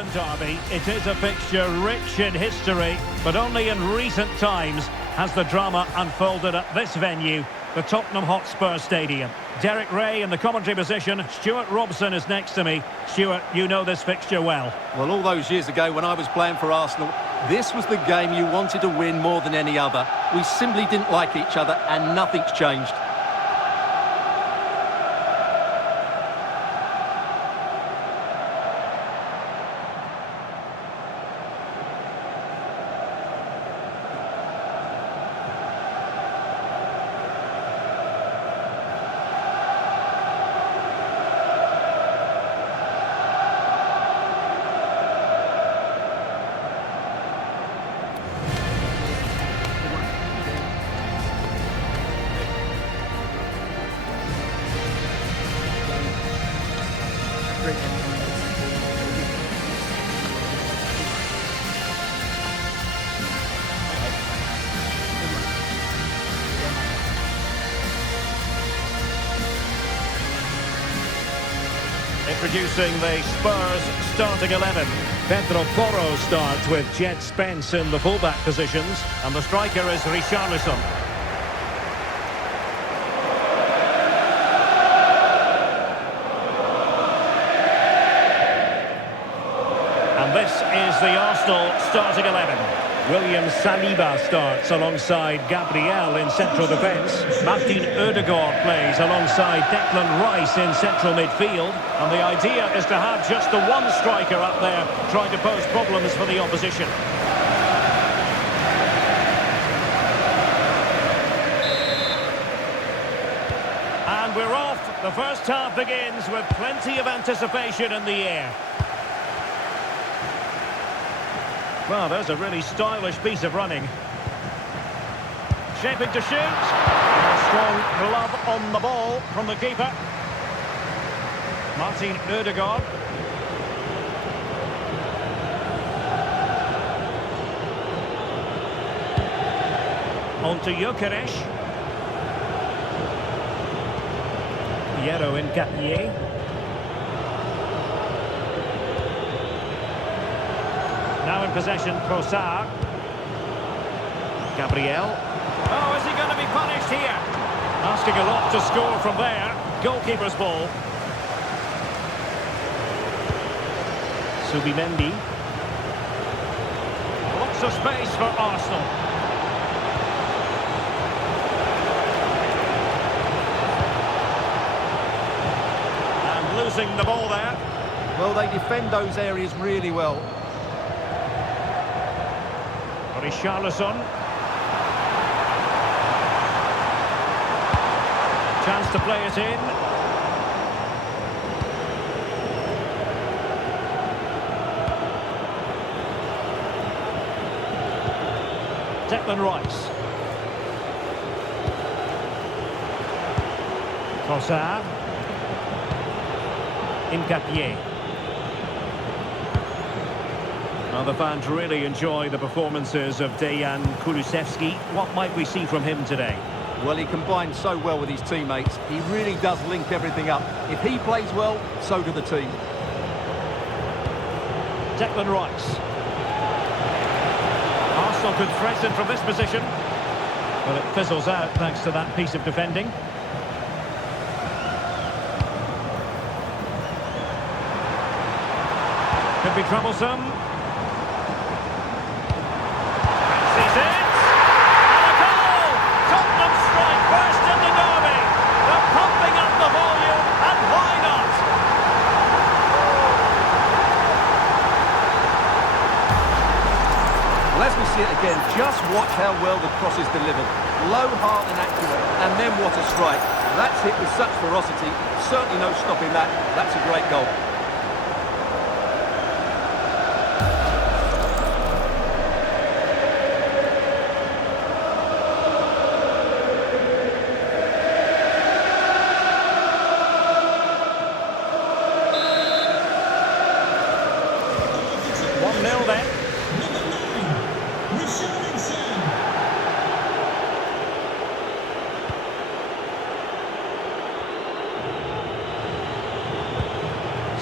London derby. It is a fixture rich in history, but only in recent times has the drama unfolded at this venue, the Tottenham Hotspur Stadium. Derek Ray in the commentary position. Stuart Robson is next to me. Stuart, you know this fixture well. Well, all those years ago when I was playing for Arsenal, this was the game you wanted to win more than any other. We simply didn't like each other and nothing's changed. Introducing the Spurs starting 11. Pedro Porro starts with Jed Spence in the fullback positions, and the striker is Richarlison. And this is the Arsenal starting 11. William Saliba starts alongside Gabriel in central defence. Martin Odegaard plays alongside Declan Rice in central midfield. And the idea is to have just the one striker up there trying to pose problems for the opposition. And we're off. The first half begins with plenty of anticipation in the air. Well, there's a really stylish piece of running. Shaping to shoot. A strong glove on the ball from the keeper. Martin Odegaard. On to Gyökeres. Piero Nketiah. Now in possession, Trossard. Gabriel. Oh, is he going to be punished here? Asking a lot to score from there. Goalkeeper's ball. Subimendi. Lots of space for Arsenal. And losing the ball there. Well, they defend those areas really well. Richarlison. Chance to play it in. Declan Rice. Trossard. Nketiah. Now the fans really enjoy the performances of Dejan Kulusevski. What might we see from him today? Well, he combines so well with his teammates. He really does link everything up. If he plays well, so do the team. Declan Rice. Arsenal could threaten from this position, but it fizzles out thanks to that piece of defending. Could be troublesome. As we see it again, just watch how well the cross is delivered. Low, hard and accurate, and then what a strike. That's hit with such ferocity, certainly no stopping that. That's a great goal.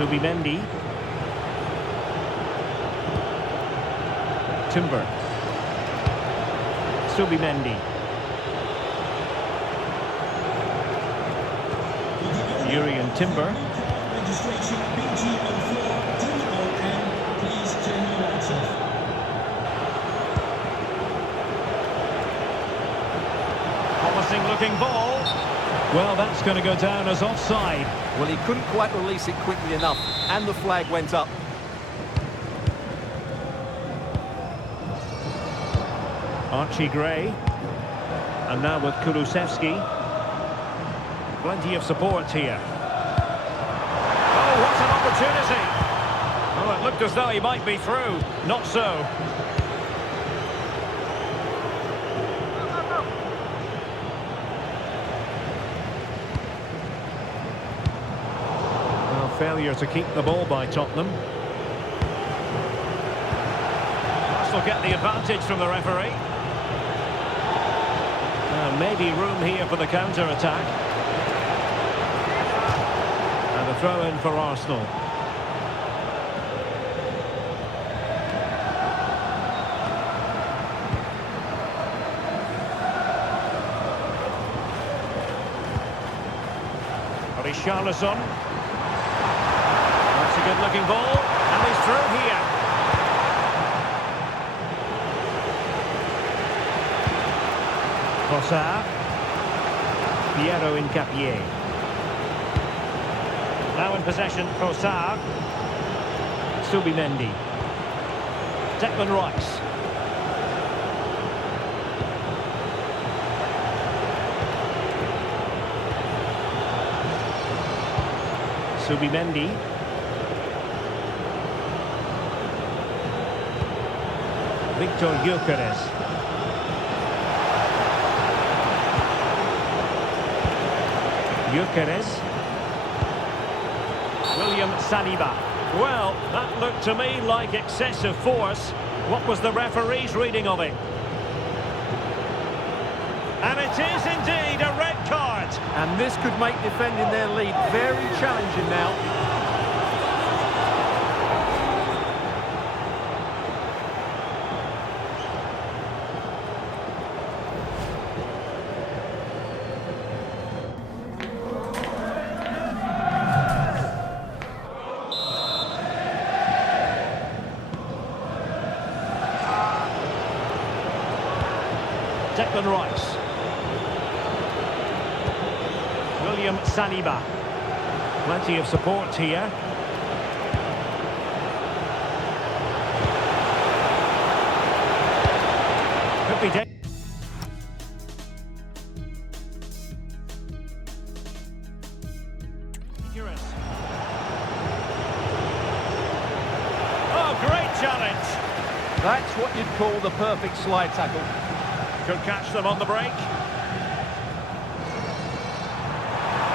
Subimendi. Timber. Subimendi. Urian Timber. Promising looking ball. Well, that's going to go down as offside. Well, he couldn't quite release it quickly enough, and the flag went up. Archie Gray. And now with Kulusevski. Plenty of support here. Oh, what an opportunity! Oh, it looked as though he might be through. Not so. Well, failure to keep the ball by Tottenham. Arsenal get the advantage from the referee. Maybe room here for the counter-attack. And a throw-in for Arsenal. Richarlison. That's a good-looking ball. And he's through here. Trossard. Piero Incapié. Now in possession, Trossard. Subimendi. Declan Rice. Subimendi. Victor Gyökeres. Gyökeres. William Saliba. Well, that looked to me like excessive force. What was the referee's reading of it? And it is indeed a red card. And this could make defending their lead very challenging now. Declan Rice. William Saliba. Plenty of support here. Could be dangerous. Oh, great challenge. That's what you'd call the perfect slide tackle. Could catch them on the break.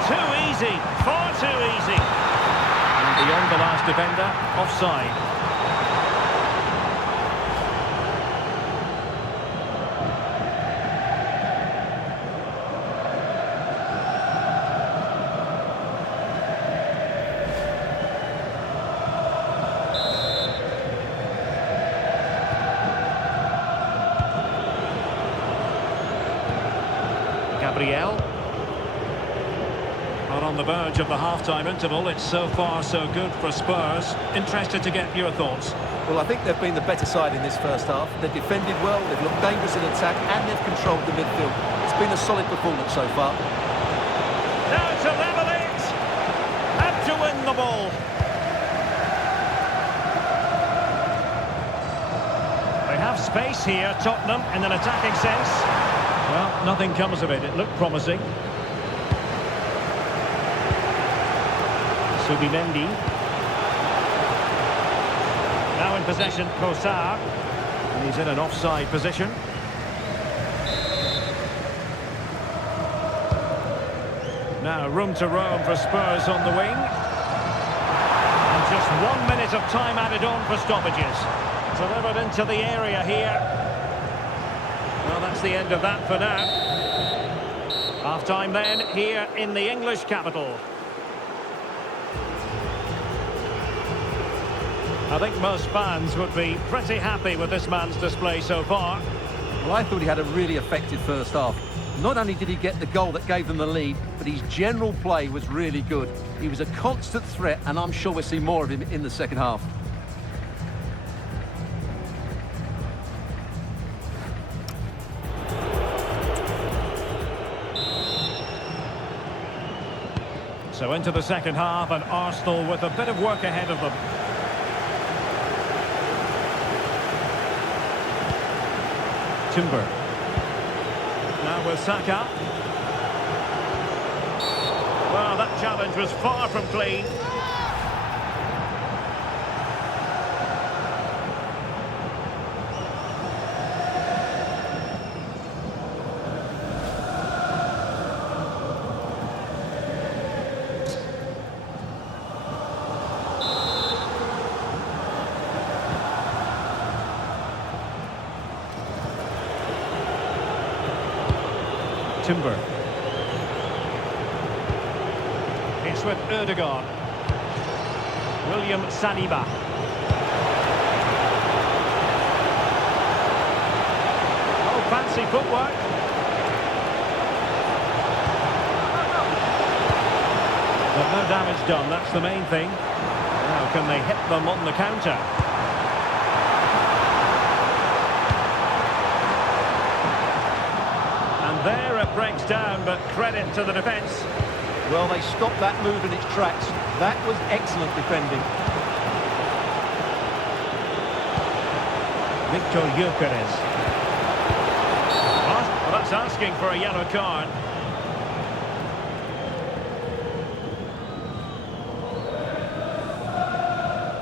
Too easy, far too easy. And beyond the last defender, offside. Gabriel. Not on the verge of the half-time interval. It's so far so good for Spurs. Interested to get your thoughts. Well, I think they've been the better side in this first half. They've defended well, they've looked dangerous in attack, and they've controlled the midfield. It's been a solid performance so far. Now to level it! And to win the ball. They have space here, Tottenham, in an attacking sense. Well, nothing comes of it. It looked promising. Subimendi. Now in possession, Trossard. And he's in an offside position. Now room to roam for Spurs on the wing. And just 1 minute of time added on for stoppages. Delivered into the area here. Well, that's the end of that for now. Half-time then, here in the English capital. I think most fans would be pretty happy with this man's display so far. Well, I thought he had a really effective first half. Not only did he get the goal that gave them the lead, but his general play was really good. He was a constant threat, and I'm sure we'll see more of him in the second half. So into the second half, and Arsenal with a bit of work ahead of them. Timber. Now with Saka. Well, that challenge was far from clean. Timber. It's with Ødegaard. William Saliba. Oh, fancy footwork. But no damage done, that's the main thing. Now, can they hit them on the counter? There it breaks down, but credit to the defence. Well, they stopped that move in its tracks. That was excellent defending. Victor Gyökeres. Well, that's asking for a yellow card.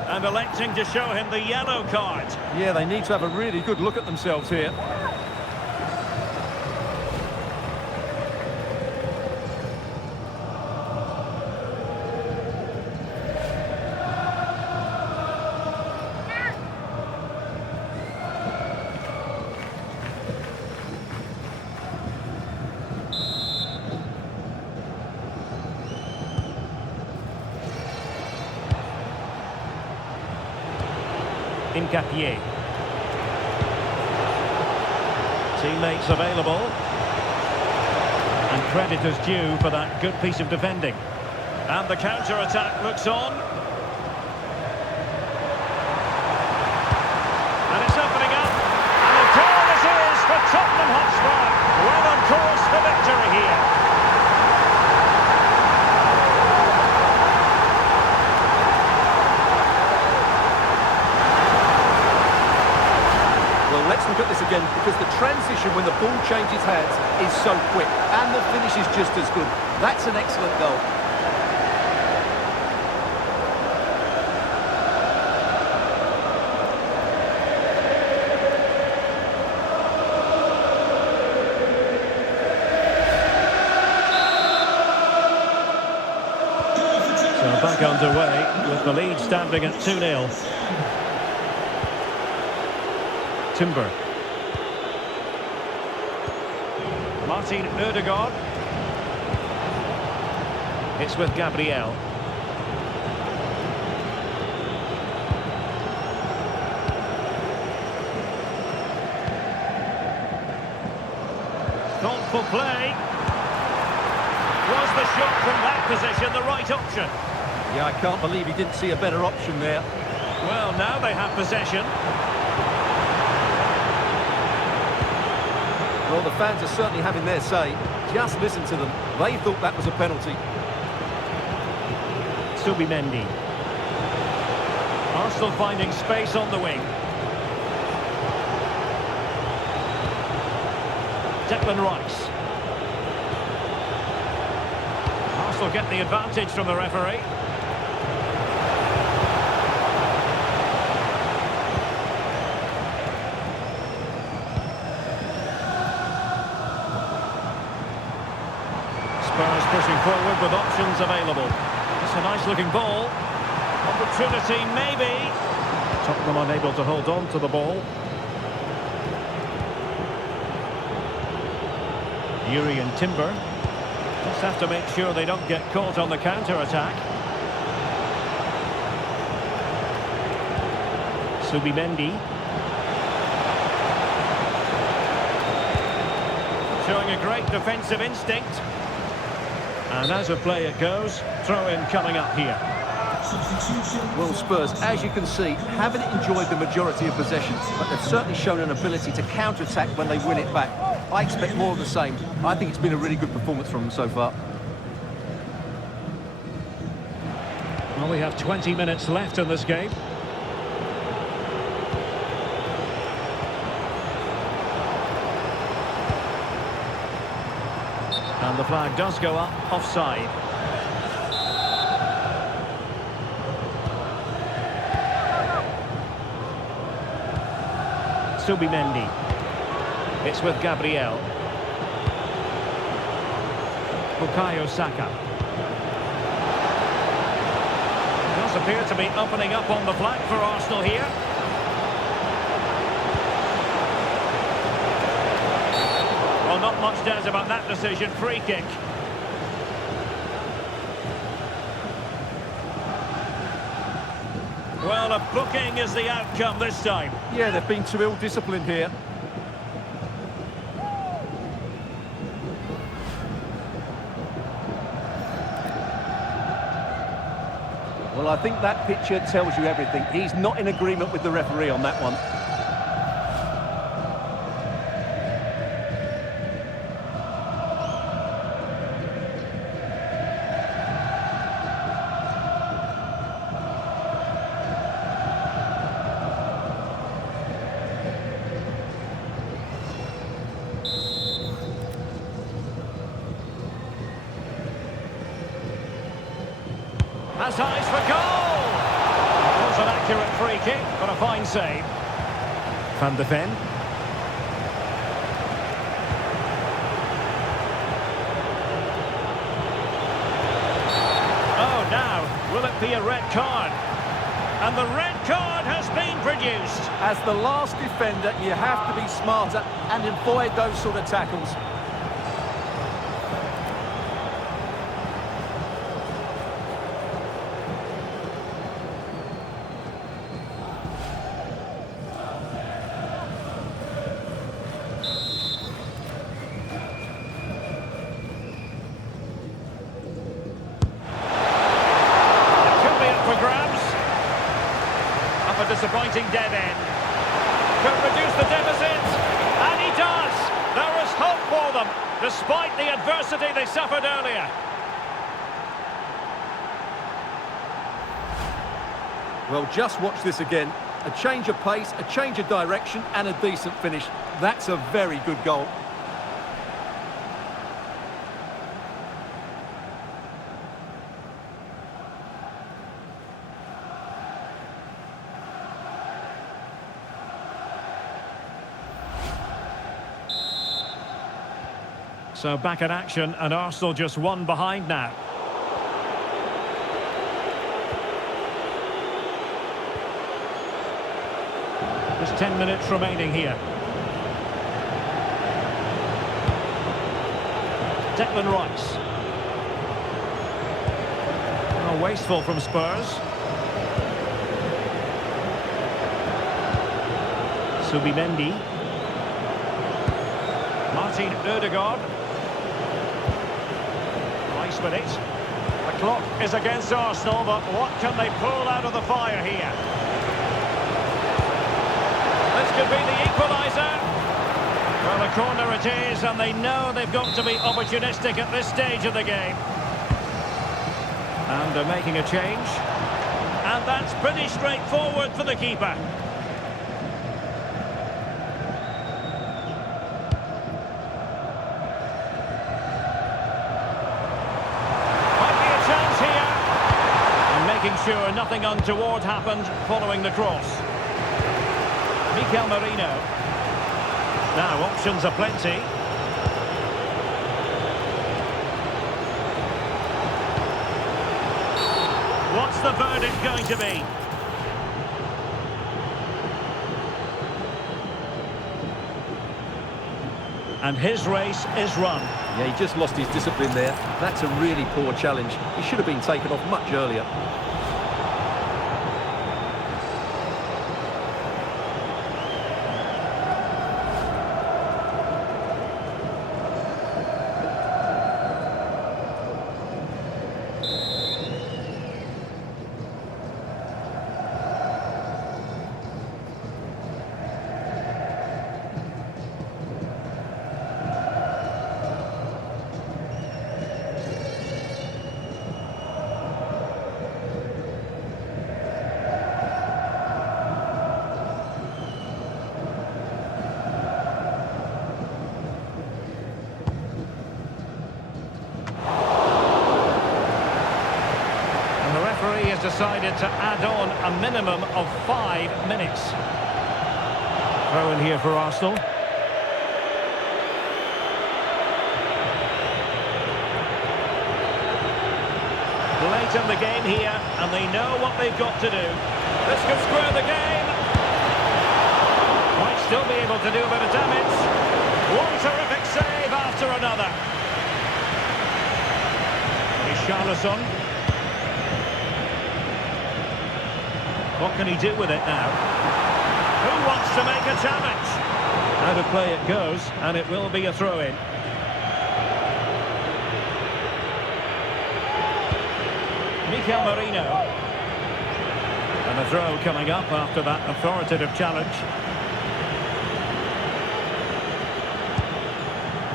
And electing to show him the yellow card. Yeah, they need to have a really good look at themselves here. Incapié. Teammates available. And credit is due for that good piece of defending. And the counter-attack looks on. And it's opening up. And a goal it is for Tottenham Hotspur. Well on course for victory here. Let's look at this again, because the transition when the ball changes hands is so quick, and the finish is just as good. That's an excellent goal. So back underway with the lead standing at 2-0. Timber. Martin Ødegaard. It's with Gabriel. Thoughtful play. Was the shot from that position the right option? Yeah, I can't believe he didn't see a better option there. Well, now they have possession. Well, the fans are certainly having their say. Just listen to them. They thought that was a penalty. Subimendi. Arsenal finding space on the wing. Declan Rice. Arsenal get the advantage from the referee. Spurs pushing forward with options available. It's a nice-looking ball. Opportunity, maybe. Tottenham unable to hold on to the ball. Yuri and Timber. Just have to make sure they don't get caught on the counter-attack. Subimendi. Showing a great defensive instinct. And as a play it goes, throw-in coming up here. Well, Spurs, as you can see, haven't enjoyed the majority of possession, but they've certainly shown an ability to counter-attack when they win it back. I expect more of the same. I think it's been a really good performance from them so far. Well, we have 20 minutes left in this game. And the flag does go up, offside. Subimendi. It's with Gabriel. Bukayo Saka. Does appear to be opening up on the flank for Arsenal here. Well, not much doubt about that decision. Free kick. Well, a booking is the outcome this time. Yeah, they've been too ill-disciplined here. Well, I think that picture tells you everything. He's not in agreement with the referee on that one. Has eyes for goal! It was an accurate free kick, but a fine save. Van de Ven. Oh, now, will it be a red card? And the red card has been produced. As the last defender, you have to be smarter and avoid those sort of tackles. A disappointing dead end. Could reduce the deficit, and he does. There is hope for them, despite the adversity they suffered earlier. Well, just watch this again. A change of pace, a change of direction, and a decent finish. That's a very good goal. So back in action, and Arsenal just one behind now. There's 10 minutes remaining here. Declan Rice. Oh, wasteful from Spurs. Subimendi. Martin Ødegaard. Nice with it. The clock is against Arsenal, but what can they pull out of the fire here? This could be the equaliser. Well, a corner it is, and they know they've got to be opportunistic at this stage of the game. And they're making a change. And that's pretty straightforward for the keeper. Making sure nothing untoward happened following the cross. Mikel Merino. Now options are plenty. What's the verdict going to be? And his race is run. Yeah, he just lost his discipline there. That's a really poor challenge. He should have been taken off much earlier. has decided to add on a minimum of 5 minutes. Throw in here for Arsenal. Late in the game here, and they know what they've got to do. This could square the game. Might still be able to do a bit of damage. One terrific save after another. Richarlison. What can he do with it now? Who wants to make a challenge? Out of play it goes, and it will be a throw-in. Mikel Merino. And a throw coming up after that authoritative challenge.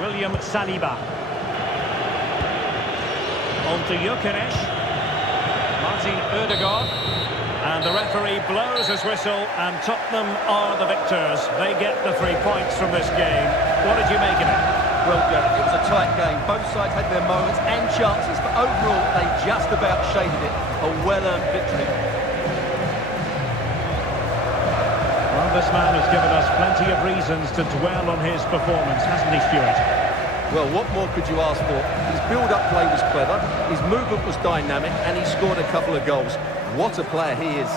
William Saliba. On to Gyökeres. Martin Ødegaard. And the referee blows his whistle, and Tottenham are the victors. They get the 3 points from this game. What did you make of it? Well, yeah, it was a tight game. Both sides had their moments and chances, but overall, they just about shaded it. A well-earned victory. Well, this man has given us plenty of reasons to dwell on his performance, hasn't he, Stuart? Well, what more could you ask for? His build-up play was clever, his movement was dynamic, and he scored a couple of goals. What a player he is.